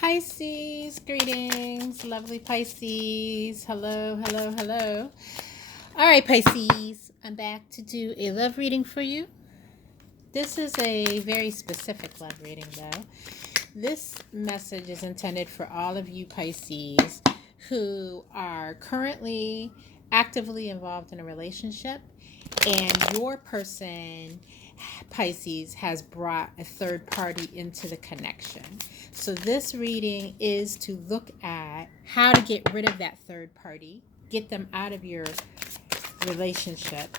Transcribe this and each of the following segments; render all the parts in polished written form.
Pisces, greetings, lovely Pisces. Hello, hello, hello. All right, Pisces, I'm back to do a love reading for you. This is a very specific love reading, though. This message is intended for all of you Pisces who are currently actively involved in a relationship and your person Pisces has brought a third party into the connection. So this reading is to look at how to get rid of that third party, get them out of your relationship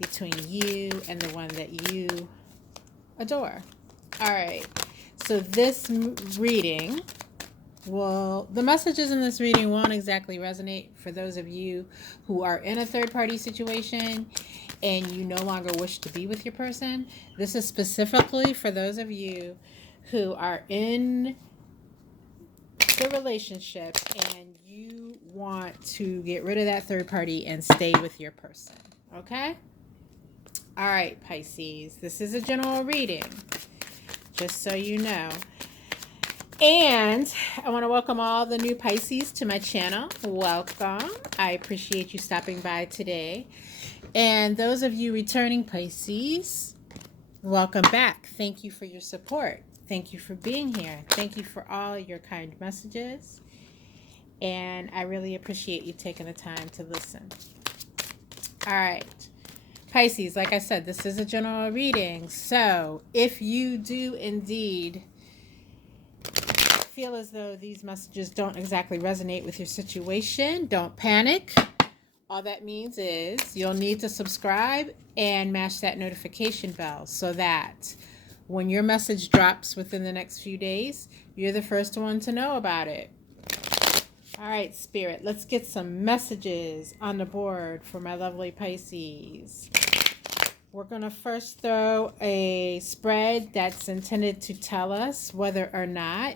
between you and the one that you adore. All right. So this reading the messages in this reading won't exactly resonate for those of you who are in a third party situation and you no longer wish to be with your person. This is specifically for those of you who are in the relationship and you want to get rid of that third party and stay with your person. Okay? All right, Pisces. This is a general reading, just so you know. And I want to welcome all the new Pisces to my channel. Welcome. I appreciate you stopping by today. And those of you returning Pisces, welcome back. Thank you for your support. Thank you for being here. Thank you for all your kind messages. And I really appreciate you taking the time to listen. All right. Pisces, like I said, this is a general reading. So if you do indeed feel as though these messages don't exactly resonate with your situation, don't panic. All that means is you'll need to subscribe and mash that notification bell so that when your message drops within the next few days, you're the first one to know about it. All right, Spirit, let's get some messages on the board for my lovely Pisces. We're going to first throw a spread that's intended to tell us whether or not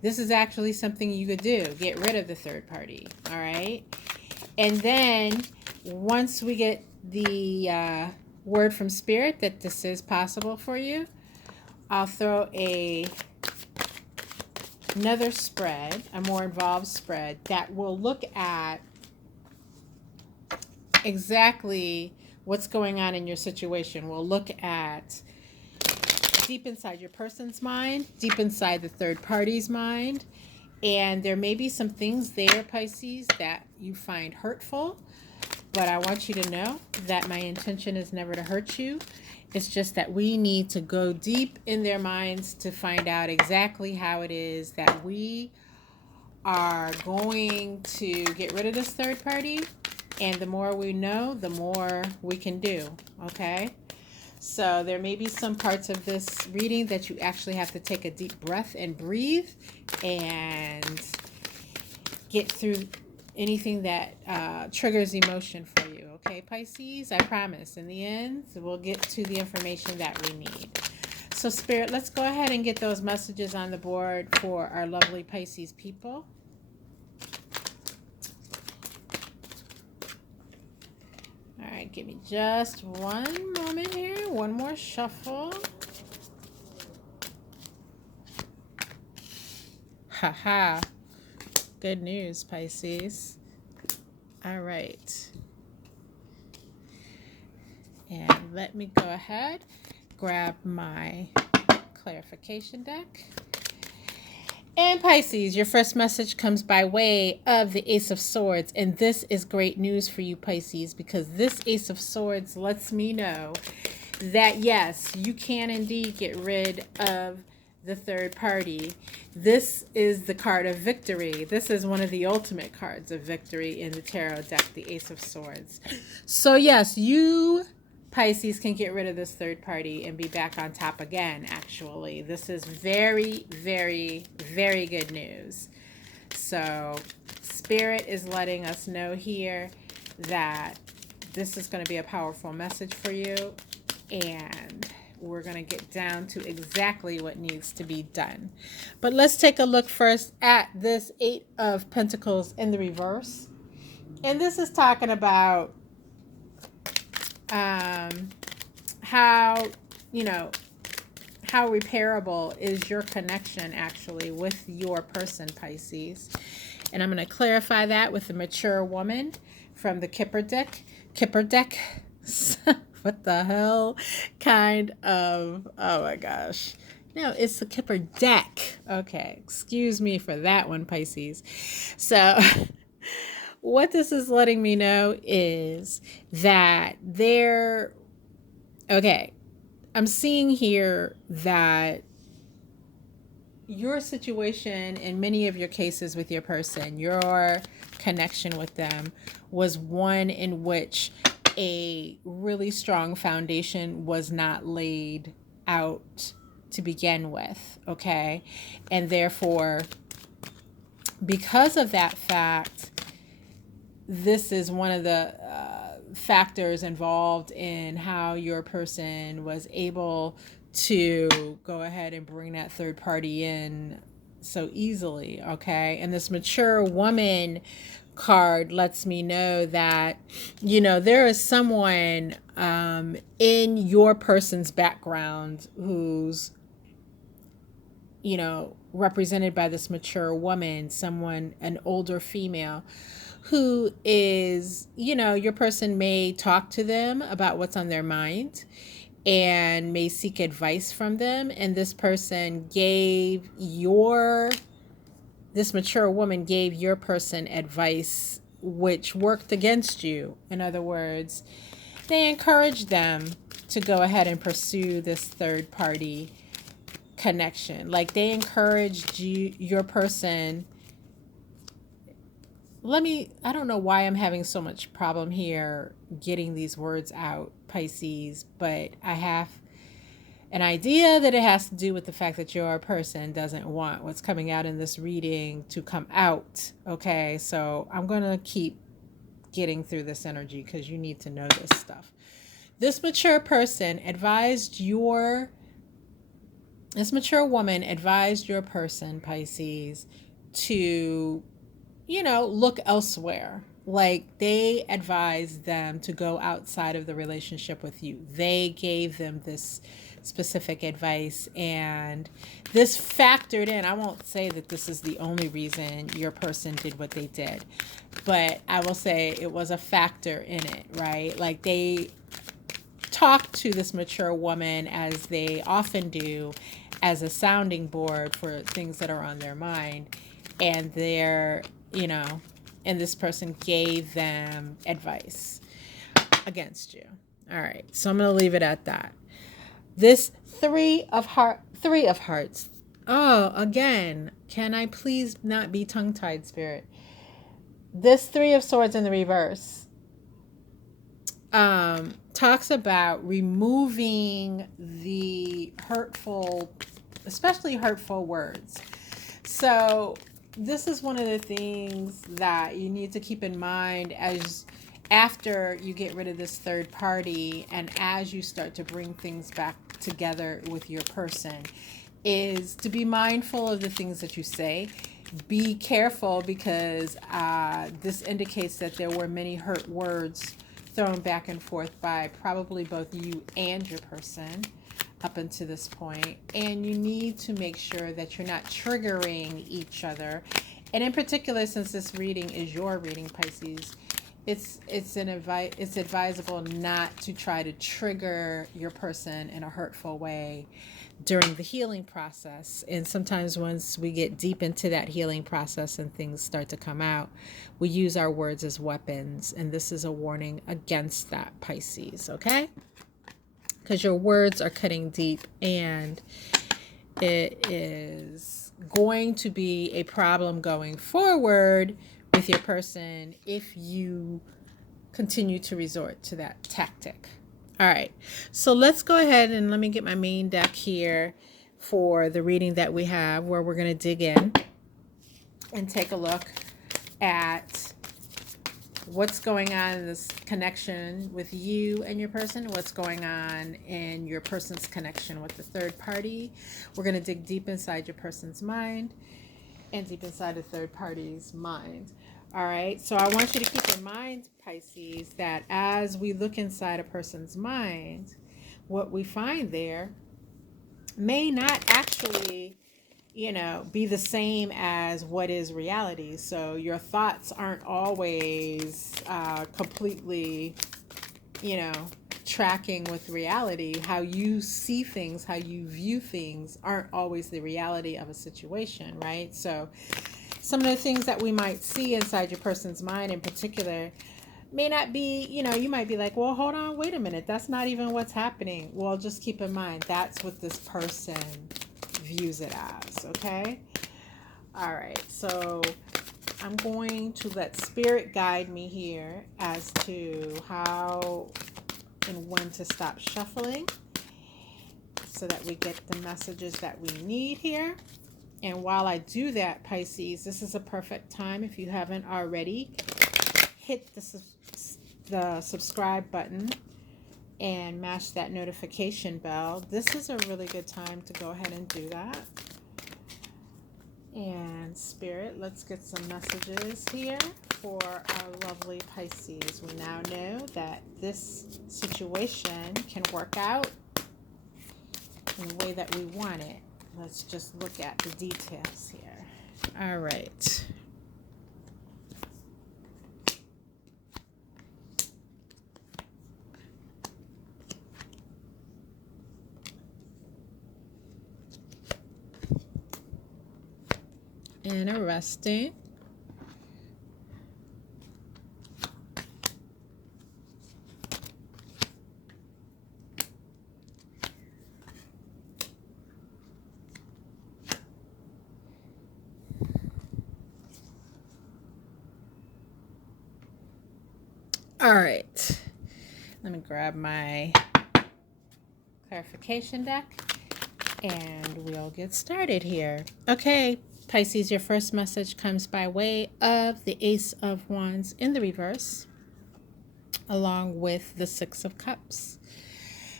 this is actually something you could do. Get rid of the third party. All right. And then once we get the word from Spirit that this is possible for you, I'll throw another spread, a more involved spread that will look at exactly what's going on in your situation. We'll look at deep inside your person's mind, deep inside the third party's mind. And there may be some things there, Pisces, that you find hurtful. But I want you to know that my intention is never to hurt you. It's just that we need to go deep in their minds to find out exactly how it is that we are going to get rid of this third party. And the more we know, the more we can do. Okay? So there may be some parts of this reading that you actually have to take a deep breath and breathe and get through anything that triggers emotion for you. Okay, Pisces? I promise. In the end, we'll get to the information that we need. So, Spirit, let's go ahead and get those messages on the board for our lovely Pisces people. All right, give me just one moment here. One more shuffle. Haha. Good news, Pisces. All right. And let me go ahead, grab my clarification deck. And Pisces, your first message comes by way of the Ace of Swords. And this is great news for you, Pisces, because this Ace of Swords lets me know that, yes, you can indeed get rid of the third party. This is the card of victory. This is one of the ultimate cards of victory in the tarot deck, the Ace of Swords. So, yes, you Pisces can get rid of this third party and be back on top again, actually. This is very, very, very good news. So Spirit is letting us know here that this is going to be a powerful message for you. And we're going to get down to exactly what needs to be done. But let's take a look first at this Eight of Pentacles in the reverse. And this is talking about how how repairable is your connection actually with your person, Pisces? And I'm going to clarify that with the mature woman from the Kipper deck. Kipper deck. What the hell kind of, oh my gosh. No, it's the Kipper deck. Okay, excuse me for that one, Pisces. So what this is letting me know is that okay, I'm seeing here that your situation in many of your cases with your person, your connection with them was one in which a really strong foundation was not laid out to begin with, okay? And therefore, because of that fact, this is one of the factors involved in how your person was able to go ahead and bring that third party in so easily, okay? And this mature woman card lets me know that, there is someone in your person's background who's, represented by this mature woman, someone, an older female, who is, your person may talk to them about what's on their mind and may seek advice from them. And this mature woman gave your person advice which worked against you. In other words, they encouraged them to go ahead and pursue this third party connection. Like they encouraged your person. I don't know why I'm having so much problem here getting these words out, Pisces, but I have an idea that it has to do with the fact that your person doesn't want what's coming out in this reading to come out. Okay, so I'm going to keep getting through this energy because you need to know this stuff. This mature woman advised your person, Pisces, to look elsewhere. Like they advised them to go outside of the relationship with you. They gave them this specific advice, and this factored in. I won't say that this is the only reason your person did what they did, but I will say it was a factor in it, right? Like they talked to this mature woman, as they often do, as a sounding board for things that are on their mind, and and this person gave them advice against you. All right, so I'm going to leave it at that. This three of hearts. Oh, again, can I please not be tongue-tied, Spirit? This Three of Swords in the reverse talks about removing the especially hurtful words. So this is one of the things that you need to keep in mind after you get rid of this third party and as you start to bring things back together with your person, is to be mindful of the things that you say. Be careful, because this indicates that there were many hurt words thrown back and forth by probably both you and your person up until this point, and you need to make sure that you're not triggering each other. And in particular, since this reading is your reading, Pisces, it's advisable not to try to trigger your person in a hurtful way during the healing process. And sometimes once we get deep into that healing process and things start to come out, we use our words as weapons, and this is a warning against that, Pisces, okay? Because your words are cutting deep, and it is going to be a problem going forward with your person if you continue to resort to that tactic. All right, so let's go ahead and let me get my main deck here for the reading that we have, where we're going to dig in and take a look at what's going on in this connection with you and your person, what's going on in your person's connection with the third party. We're going to dig deep inside your person's mind and deep inside the third party's mind. All right, so I want you to keep in mind, Pisces, that as we look inside a person's mind, what we find there may not actually, be the same as what is reality. So your thoughts aren't always completely, you know, tracking with reality. How you see things, how you view things aren't always the reality of a situation, right? So some of the things that we might see inside your person's mind in particular may not be, you might be like, well, hold on, wait a minute, that's not even what's happening. Well, just keep in mind that's what this person views it as, okay? All right, so I'm going to let spirit guide me here as to how and when to stop shuffling so that we get the messages that we need here. And while I do that, Pisces, this is a perfect time, if you haven't already, hit the subscribe button and mash that notification bell. This is a really good time to go ahead and do that. And Spirit, let's get some messages here for our lovely Pisces. We now know that this situation can work out in the way that we want it. Let's just look at the details here. All right. Interesting. All right. Let me grab my clarification deck and we'll get started here. Okay, Pisces, your first message comes by way of the Ace of Wands in the reverse, along with the Six of Cups.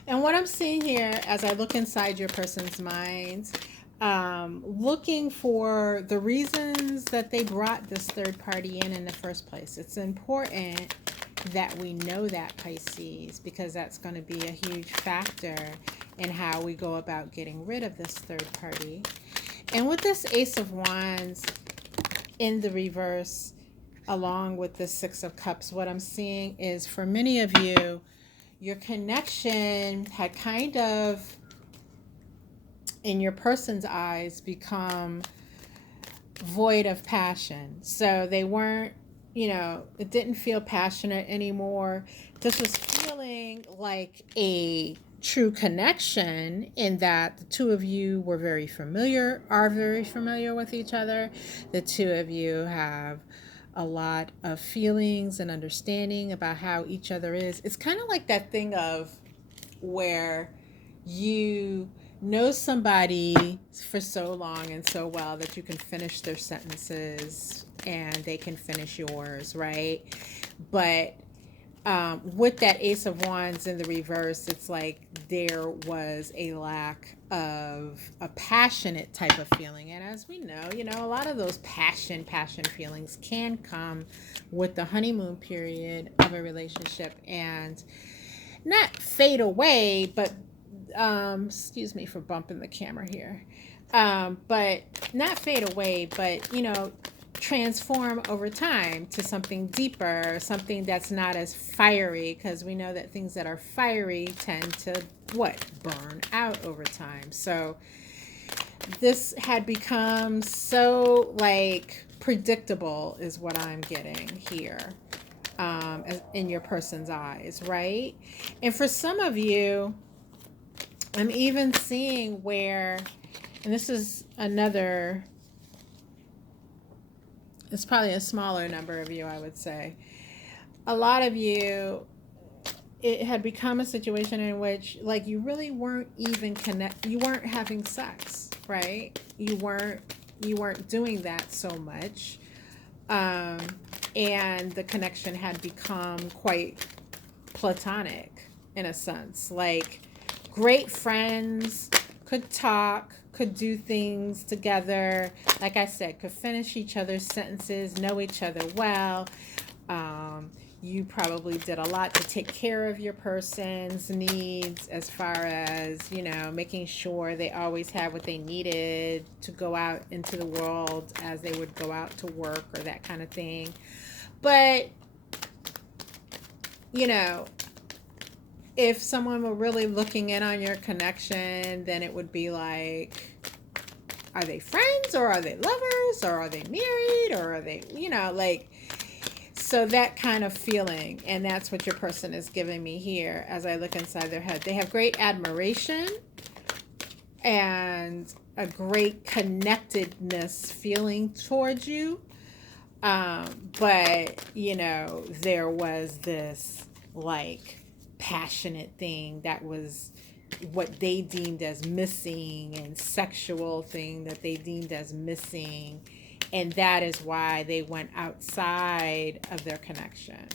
And what I'm seeing here as I look inside your person's minds, looking for the reasons that they brought this third party in the first place. It's important that we know that, Pisces, because that's going to be a huge factor in how we go about getting rid of this third party. And with this Ace of Wands in the reverse, along with the Six of Cups, what I'm seeing is for many of you, your connection had kind of, in your person's eyes, become void of passion. So they weren't, it didn't feel passionate anymore. This was feeling like a true connection in that the two of you are very familiar with each other. The two of you have a lot of feelings and understanding about how each other is. It's kind of like that thing of where you know somebody for so long and so well that you can finish their sentences and they can finish yours, right? But with that Ace of Wands in the reverse, it's like there was a lack of a passionate type of feeling. And as we know, a lot of those passion feelings can come with the honeymoon period of a relationship and not fade away, but excuse me for bumping the camera here. But not fade away, but, transform over time to something deeper, something that's not as fiery, because we know that things that are fiery tend to burn out over time. So this had become so predictable is what I'm getting here, in your person's eyes, right? And for some of you, I'm even seeing where, and this is another, it's probably a smaller number of you, I would say. A lot of you, it had become a situation in which you really weren't even you weren't having sex, right? You weren't doing that so much. And the connection had become quite platonic in a sense. Great friends, could talk, could do things together. Like I said, could finish each other's sentences, know each other well, You probably did a lot to take care of your person's needs as far as, making sure they always had what they needed to go out into the world as they would go out to work or that kind of thing. But, if someone were really looking in on your connection, then it would be like, are they friends or are they lovers or are they married or are they, so that kind of feeling. And that's what your person is giving me here as I look inside their head. They have great admiration and a great connectedness feeling towards you. But, there was this passionate thing that was what they deemed as missing, and sexual thing that they deemed as missing. And that is why they went outside of their connection.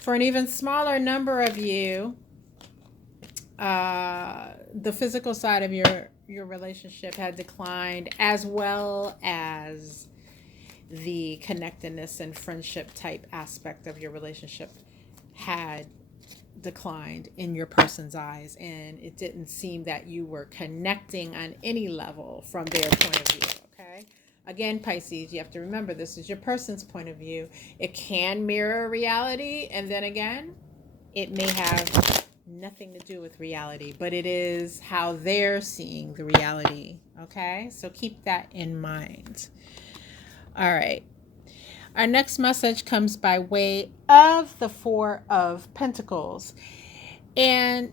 For an even smaller number of you, the physical side of your relationship had declined, as well as the connectedness and friendship type aspect of your relationship had declined in your person's eyes, and it didn't seem that you were connecting on any level from their point of view. Okay, again, Pisces, you have to remember this is your person's point of view. It can mirror reality, and then again, it may have nothing to do with reality, but it is how they're seeing the reality. Okay, so keep that in mind. All right. Our next message comes by way of the Four of Pentacles. And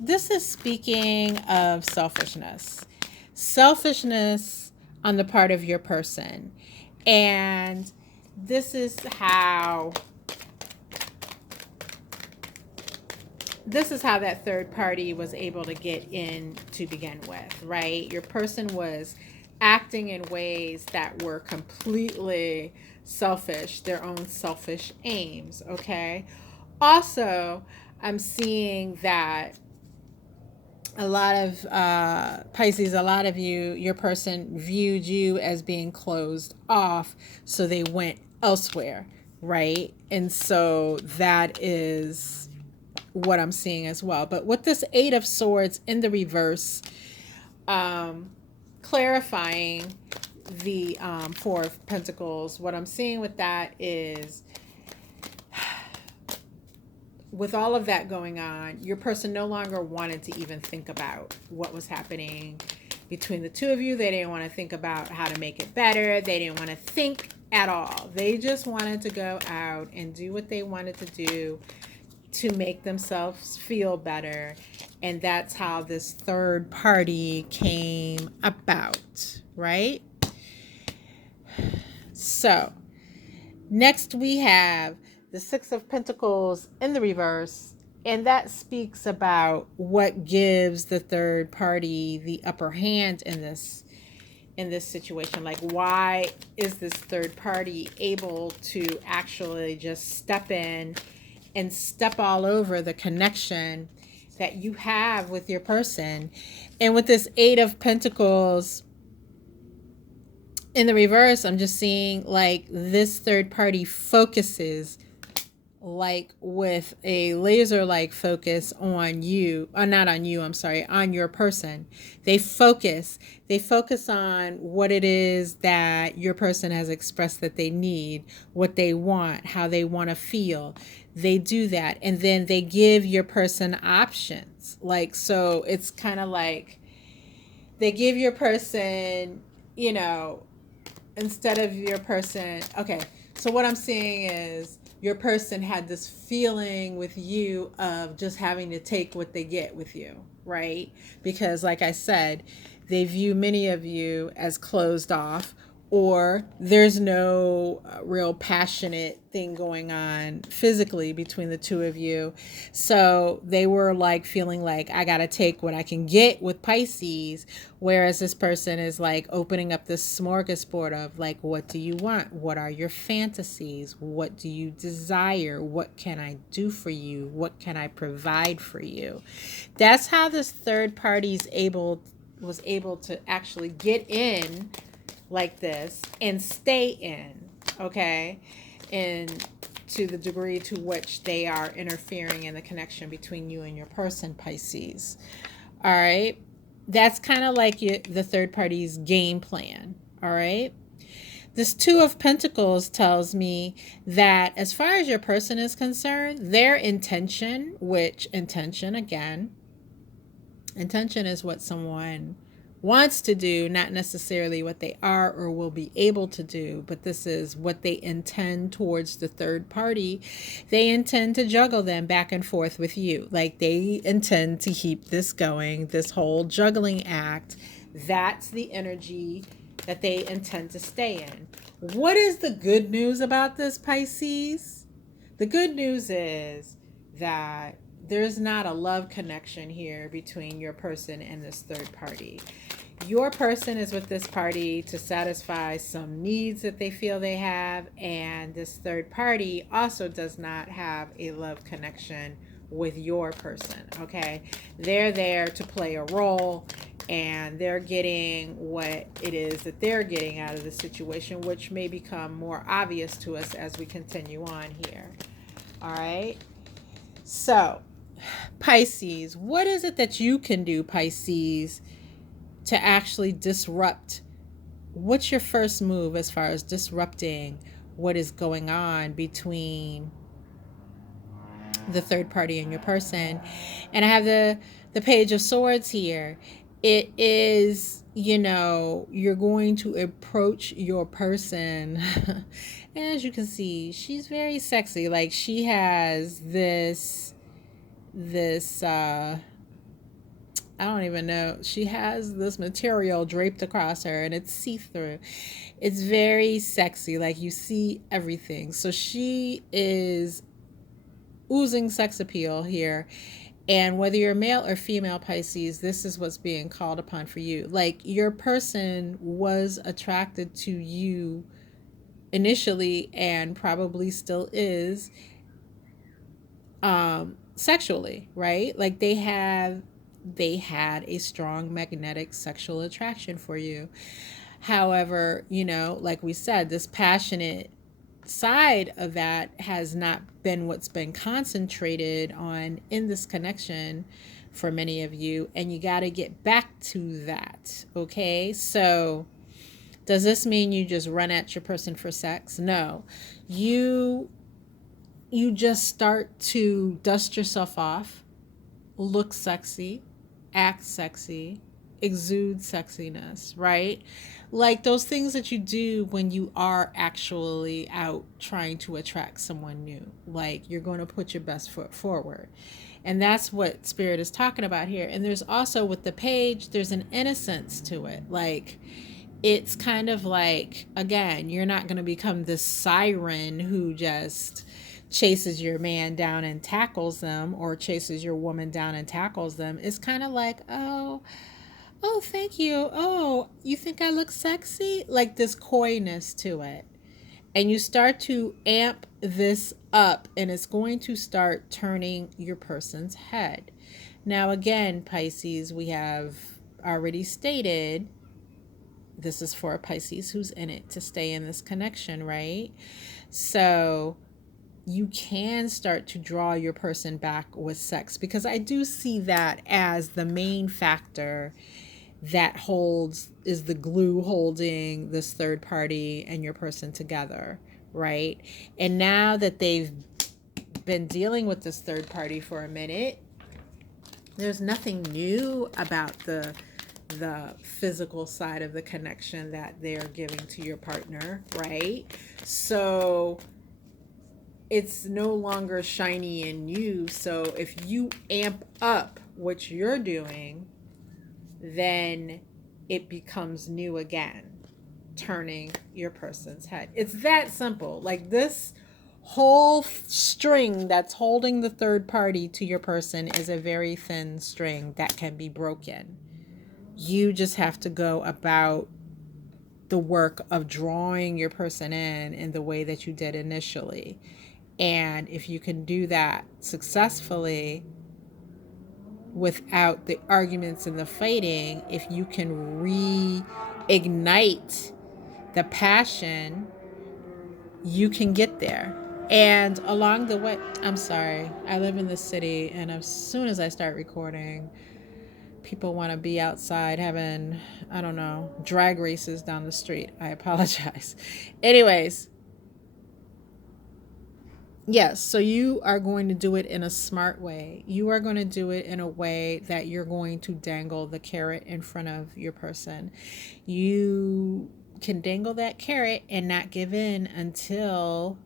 this is speaking of selfishness. Selfishness on the part of your person. And this is how that third party was able to get in to begin with, right? Your person was acting in ways that were completely selfish, their own selfish aims, okay? Also, I'm seeing that a lot of Pisces, a lot of you, your person viewed you as being closed off, so they went elsewhere, right? And so that is what I'm seeing as well. But with this Eight of Swords in the reverse, clarifying the Four of Pentacles, what I'm seeing with that is, with all of that going on, your person no longer wanted to even think about what was happening between the two of you. They didn't want to think about how to make it better. They didn't want to think at all. They just wanted to go out and do what they wanted to do to make themselves feel better. And that's how this third party came about, right? So next we have the Six of Pentacles in the reverse, and that speaks about what gives the third party the upper hand in this situation. Like, why is this third party able to actually just step in and step all over the connection that you have with your person? And with this Eight of Pentacles in the reverse, I'm just seeing like this third party focuses like with a laser like focus on you, or not on you, I'm sorry, on your person. They focus on what it is that your person has expressed that they need, what they want, how they want to feel. They do that, and then they give your person options. Like, so it's kind of like they give your person, instead of your person, okay, so what I'm seeing is your person had this feeling with you of just having to take what they get with you, right? Because like I said, they view many of you as closed off, or there's no real passionate thing going on physically between the two of you. So they were like feeling like, I got to take what I can get with Pisces. Whereas this person is like opening up this smorgasbord of like, what do you want? What are your fantasies? What do you desire? What can I do for you? What can I provide for you? That's how this third party was able to actually get in like this and stay in, okay, and to the degree to which they are interfering in the connection between you and your person, Pisces. All right. That's kind of like the third party's game plan. All right. This Two of Pentacles tells me that as far as your person is concerned, their intention, which intention, again, intention is what someone wants to do, not necessarily what they are or will be able to do, but this is what they intend towards the third party. They intend to juggle them back and forth with you. Like they intend to keep this going, this whole juggling act. That's the energy that they intend to stay in. What is the good news about this, Pisces? The good news is that there's not a love connection here between your person and this third party. Your person is with this party to satisfy some needs that they feel they have, and this third party also does not have a love connection with your person, okay? They're there to play a role, and they're getting what it is that they're getting out of the situation, which may become more obvious to us as we continue on here. All right? So, Pisces, what is it that you can do, Pisces, to actually disrupt? What's your first move as far as disrupting what is going on between the third party and your person? And I have the Page of Swords here. It is, you're going to approach your person. And as you can see, she's very sexy. Like she has this I don't even know. She has this material draped across her and it's see-through. It's very sexy. Like you see everything. So she is oozing sex appeal here. And whether you're male or female, Pisces, this is what's being called upon for you. Like your person was attracted to you initially and probably still is sexually, right? Like they had a strong magnetic sexual attraction for you. However, like we said, this passionate side of that has not been what's been concentrated on in this connection for many of you, and you got to get back to that. Okay, so does this mean you just run at your person for sex? No. You just start to dust yourself off, look sexy, act sexy, exude sexiness, right? Like those things that you do when you are actually out trying to attract someone new. Like you're going to put your best foot forward. And that's what Spirit is talking about here. And there's also with the page, there's an innocence to it. Like it's kind of like, again, you're not going to become this siren who just chases your man down and tackles them, or chases your woman down and tackles them. It's kind of like, oh, thank you. Oh, you think I look sexy? Like this coyness to it. And you start to amp this up, and it's going to start turning your person's head. Now, again, Pisces, we have already stated this is for a Pisces who's in it to stay in this connection, right? So you can start to draw your person back with sex, because I do see that as the main factor that is the glue holding this third party and your person together, right? And now that they've been dealing with this third party for a minute, there's nothing new about the physical side of the connection that they're giving to your partner, right? So it's no longer shiny and new. So if you amp up what you're doing, then it becomes new again, turning your person's head. It's that simple. Like this whole string that's holding the third party to your person is a very thin string that can be broken. You just have to go about the work of drawing your person in the way that you did initially. And if you can do that successfully without the arguments and the fighting, if you can reignite the passion, you can get there. And along the way, I'm sorry, I live in the city, and as soon as I start recording, people want to be outside having, I don't know, drag races down the street. I apologize. Anyways, yes, so you are going to do it in a smart way. You are going to do it in a way that you're going to dangle the carrot in front of your person. You can dangle that carrot and not give in until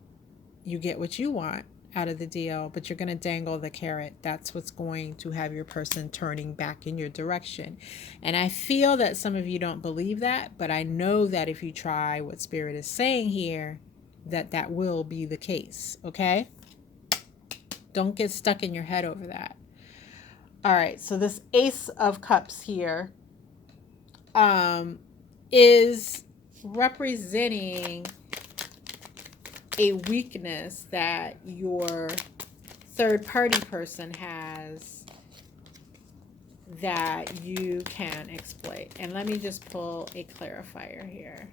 you get what you want out of the deal, but you're going to dangle the carrot. That's what's going to have your person turning back in your direction. And I feel that some of you don't believe that, but I know that if you try what Spirit is saying here, that will be the case. Okay? Don't get stuck in your head over that. All right, so this Ace of Cups here is representing a weakness that your third party person has that you can exploit. And let me just pull a clarifier here.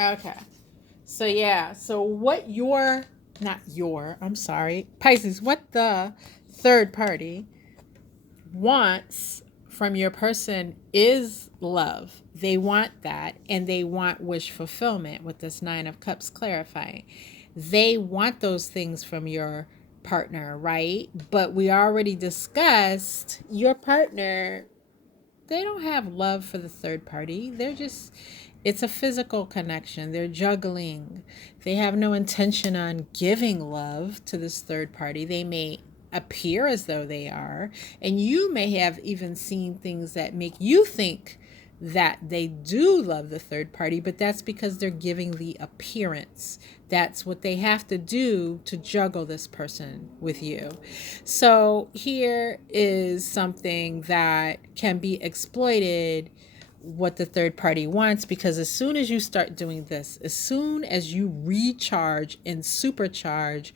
Okay. So yeah, so what Pisces, what the third party wants from your person is love. They want that, and they want wish fulfillment with this Nine of Cups clarifying. They want those things from your partner, right? But we already discussed your partner, they don't have love for the third party. It's a physical connection. They're juggling. They have no intention on giving love to this third party. They may appear as though they are, and you may have even seen things that make you think that they do love the third party, but that's because they're giving the appearance. That's what they have to do to juggle this person with you. So here is something that can be exploited, what the third party wants, because as soon as you start doing this, as soon as you recharge and supercharge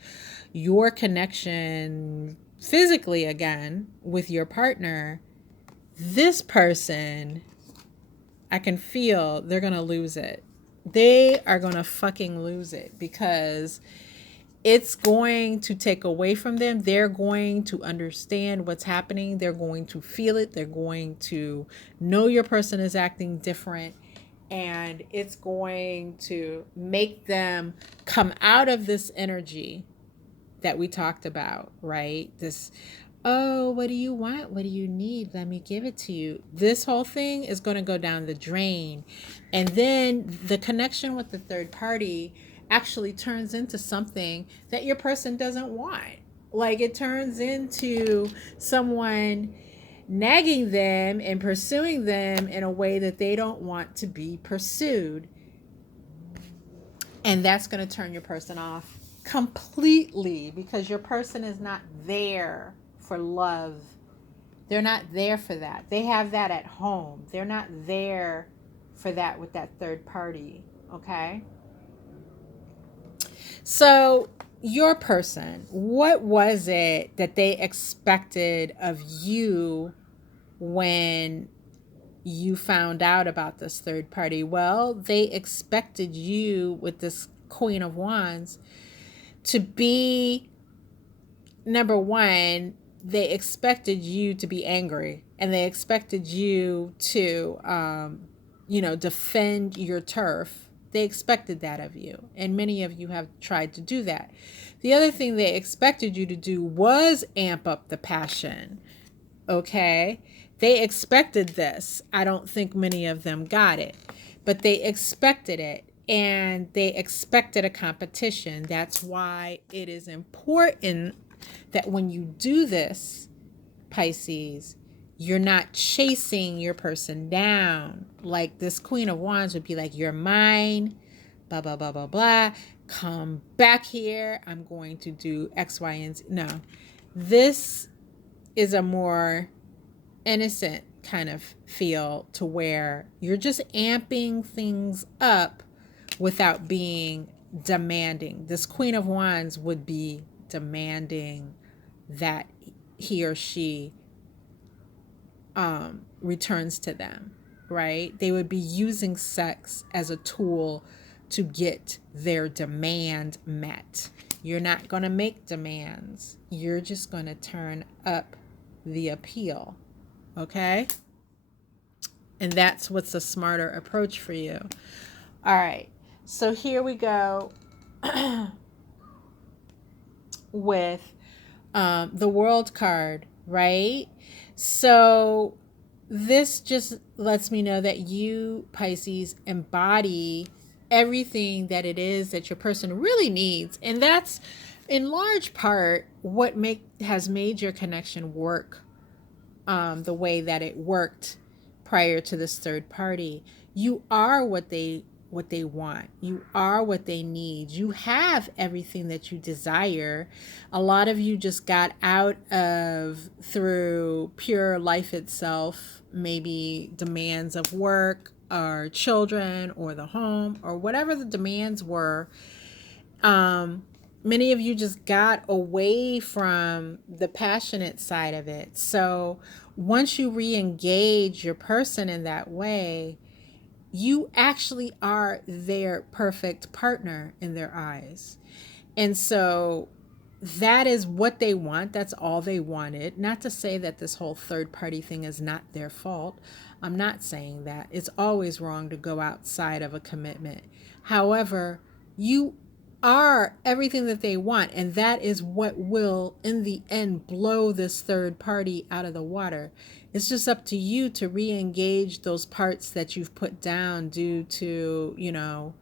your connection physically again with your partner, this person, I can feel they're going to lose it. They are going to fucking lose it, because it's going to take away from them. They're going to understand what's happening. They're going to feel it. They're going to know your person is acting different. And it's going to make them come out of this energy that we talked about, right? This, oh, what do you want? What do you need? Let me give it to you. This whole thing is going to go down the drain. And then the connection with the third party actually turns into something that your person doesn't want. Like, it turns into someone nagging them and pursuing them in a way that they don't want to be pursued. And that's going to turn your person off completely, because your person is not there for love. They're not there for that. They have that at home. They're not there for that with that third party. Okay? So your person, what was it that they expected of you when you found out about this third party? Well, they expected you with this Queen of Wands to be, number one, they expected you to be angry, and they expected you to, defend your turf. They expected that of you, and many of you have tried to do that. The other thing they expected you to do was amp up the passion. Okay? They expected this. I don't think many of them got it, but they expected it, and they expected a competition. That's why it is important that when you do this, Pisces, you're not chasing your person down. Like this Queen of Wands would be like, you're mine, blah, blah, blah, blah, blah. Come back here. I'm going to do X, Y, and Z. No, this is a more innocent kind of feel, to where you're just amping things up without being demanding. This Queen of Wands would be demanding that he or she returns to them. right? They would be using sex as a tool to get their demand met. You're not going to make demands. You're just going to turn up the appeal. Okay? And that's what's a smarter approach for you. All right. So here we go with the world card, right? So this just lets me know that you, Pisces, embody everything that it is that your person really needs. And that's in large part what has made your connection work the way that it worked prior to this third party. You are what they want. You are what they need. You have everything that you desire. A lot of you just got out of, through pure life itself, maybe demands of work or children or the home or whatever the demands were. Many of you just got away from the passionate side of it. So once you re-engage your person in that way, you actually are their perfect partner in their eyes. And so that is what they want. That's all they wanted. Not to say that this whole third party thing is not their fault. I'm not saying that. It's always wrong to go outside of a commitment. However, you are everything that they want, and that is what will in the end blow this third party out of the water. It's just up to you to re-engage those parts that you've put down due to,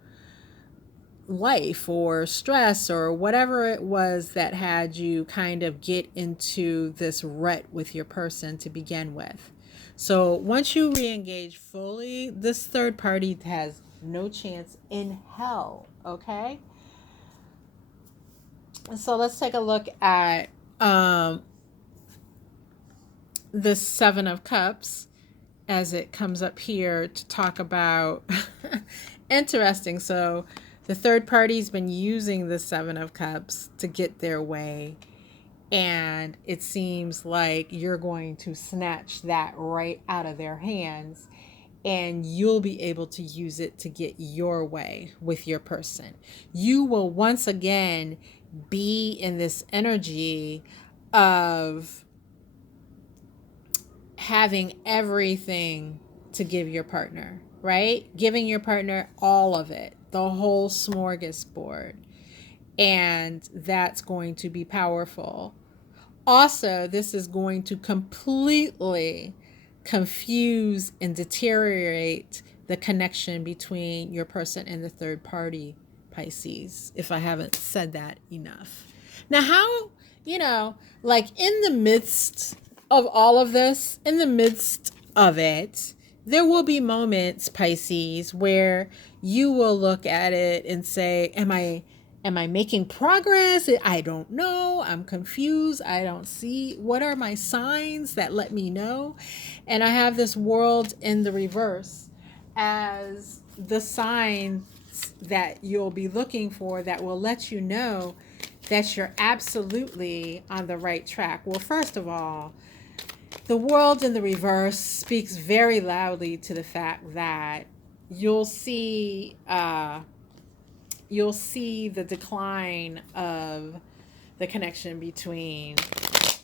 life or stress or whatever it was that had you kind of get into this rut with your person to begin with. So once you re-engage fully, this third party has no chance in hell. Okay. So let's take a look at the Seven of Cups as it comes up here to talk about. Interesting. So the third party's been using the Seven of Cups to get their way, and it seems like you're going to snatch that right out of their hands, and you'll be able to use it to get your way with your person. You will once again be in this energy of having everything to give your partner, right? Giving your partner all of it, the whole smorgasbord. And that's going to be powerful. Also, this is going to completely confuse and deteriorate the connection between your person and the third party, Pisces, if I haven't said that enough. Now, how, like in the midst of all of this, in the midst of it, there will be moments, Pisces, where you will look at it and say, am I making progress? I don't know. I'm confused. I don't see. What are my signs that let me know? And I have this world in the reverse as the signs that you'll be looking for that will let you know that you're absolutely on the right track. Well, first of all, the world in the reverse speaks very loudly to the fact that you'll see the decline of the connection between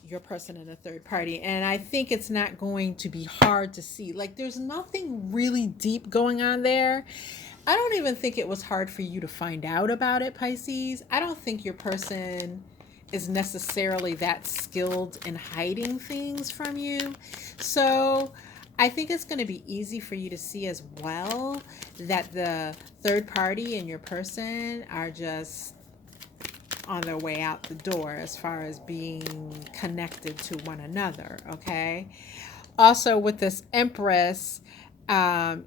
your person and a third party. And I think it's not going to be hard to see. Like, there's nothing really deep going on there. I don't even think it was hard for you to find out about it, Pisces. I don't think your person is necessarily that skilled in hiding things from you. So I think it's going to be easy for you to see as well that the third party and your person are just on their way out the door as far as being connected to one another. Okay. Also, with this Empress,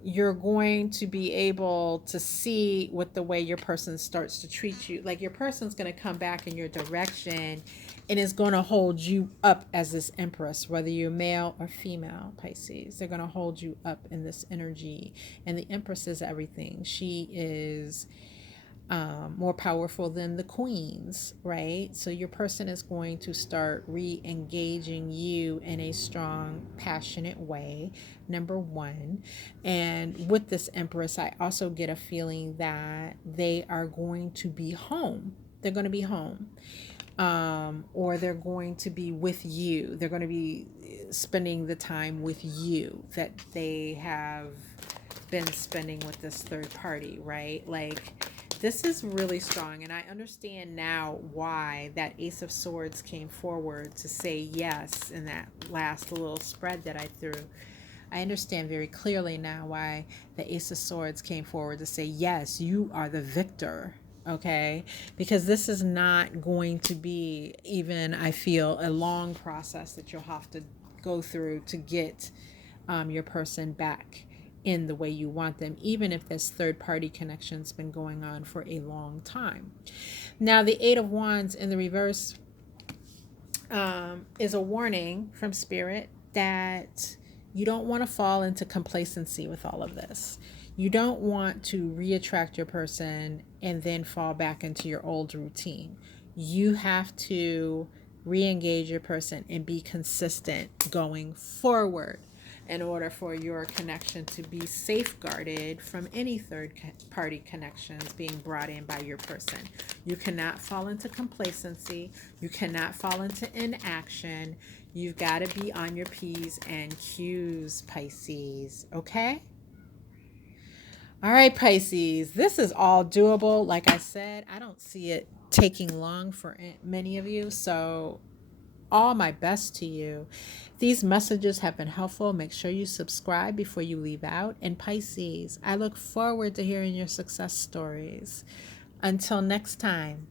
you're going to be able to see with the way your person starts to treat you. Like, your person's going to come back in your direction and is going to hold you up as this Empress, whether you're male or female, Pisces. They're going to hold you up in this energy. And the Empress is everything. She is more powerful than the queens, right? So your person is going to start re-engaging you in a strong, passionate way, number one. And with this Empress, I also get a feeling that they are going to be home. They're going to be home. Or they're going to be with you. They're going to be spending the time with you that they have been spending with this third party, right? Like, this is really strong. And I understand now why that Ace of Swords came forward to say yes in that last little spread that I threw. I understand very clearly now why the Ace of Swords came forward to say, yes, you are the victor. Okay. Because this is not going to be even, I feel, a long process that you'll have to go through to get your person back in the way you want them, even if this third party connection's been going on for a long time. Now, the Eight of Wands in the reverse is a warning from Spirit that you don't want to fall into complacency with all of this. You don't want to reattract your person and then fall back into your old routine. You have to re-engage your person and be consistent going forward in order for your connection to be safeguarded from any third party connections being brought in by your person. You cannot fall into complacency. You cannot fall into inaction. You've got to be on your P's and Q's, Pisces. Okay? All right, Pisces. This is all doable. Like I said, I don't see it taking long for many of you. So all my best to you. These messages have been helpful. Make sure you subscribe before you leave out. And Pisces, I look forward to hearing your success stories. Until next time.